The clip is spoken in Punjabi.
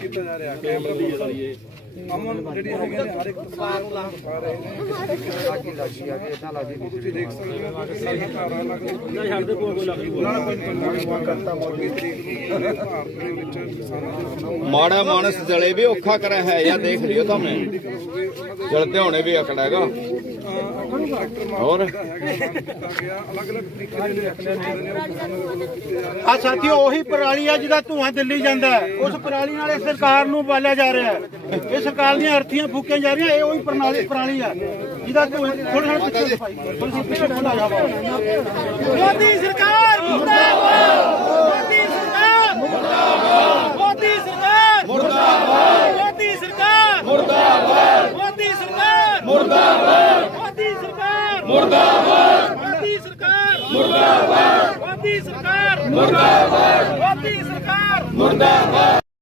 ਕੀਤਾ ਜਾ ਰਿਹਾ? ਕੈਮਰਾ ਅਮਨ ਜਿਹੜੀ ਹੈਗੇ ਨੇ ਹਰ ਇੱਕ ਪਰਿਵਾਰ ਨੂੰ ਲਾ ਰਹੇ ਨੇ। ਲਾਗੀ ਲੱਗੀ ਆ ਕਿ ਇਦਾਂ ਲੱਗੀ ਤੁਸੀਂ ਦੇਖ ਸਕਦੇ ਹੋ ਕਿ ਸਾਡਾ ਘਰ ਆ ਲੱਗ ਨਾ ਛੱਡ ਦੇ ਕੋਈ ਲੱਗ ਉਹਨਾਂ ਨੇ ਪੰਜ ਕਰਤਾ ਮੋਦੀ ਤਰੀਕ ਨੂੰ ਭਾਰਤ ਦੇ ਵਿੱਚ ਕਿਸਾਨਾਂ ਦੇ ਵੱਲੋਂ ਮਾੜਾ ਮਾਨਸ ਜਲੇ ਵੀ ਔਖਾ ਕਰਾ ਹੈ ਯਾ ਦੇਖ ਲਿਓ ਤੁਮਨੇ ਜਲਤੇ ਹੋਣੇ ਵੀ ਅਕੜਾ ਹੈਗਾ। ਹੋਰ? ਆ ਸਾਥੀਓ ਉਹੀ ਪਰਾਲੀ ਆ ਜਿਹਦਾ ਧੂਆਂ ਦਿੱਲੀ ਜਾਂਦਾ। ਉਸ ਪਰਾਲੀ ਨਾਲ ਸਰਕਾਰ ਨੂੰ ਬਾਲਿਆ ਜਾ ਰਿਹਾ ਹੈ। ਸਰਕਾਰ ਦੀਆਂ ਅਰਥੀਆਂ ਫੂਕੀਆਂ ਜਾ ਰਹੀਆਂ ਇਹ ਉਹੀ ਪ੍ਰਣਾਲੀ ਪਰਾਲੀ ਆ ਜਿਹਦਾ ਥੋੜਾ ਥੋੜਾ ਪਿੱਛੇ ਸਫ਼ਾਈ ਥੋੜੀ ਪਿੱਛੇ ਖੁੱਲਾ ਜਾ ਮੋਦੀ ਸਰਕਾਰ ਮੁਰਦਾਬਾਦ ਮੋਦੀ ਸਰਕਾਰ ਮੁਰਦਾਬਾਦ ਮੋਦੀ ਸਰਕਾਰ ਮੁਰਦਾਬਾਦ ਮੋਦੀ ਸਰਕਾਰ ਮੁਰਦਾਬਾਦ ਮੋਦੀ ਸਰਕਾਰ ਮੁਰਦਾਬਾਦ ਮੋਦੀ ਸਰਕਾਰ ਮੁਰਦਾਬਾਦ ਮੋਦੀ ਸਰਕਾਰ ਮੁਰਦਾਬਾਦ ਮੋਦੀ ਸਰਕਾਰ ਮੁਰਦਾਬਾਦ ਮੋਦੀ ਸਰਕਾਰ ਮੁਰਦਾਬਾਦ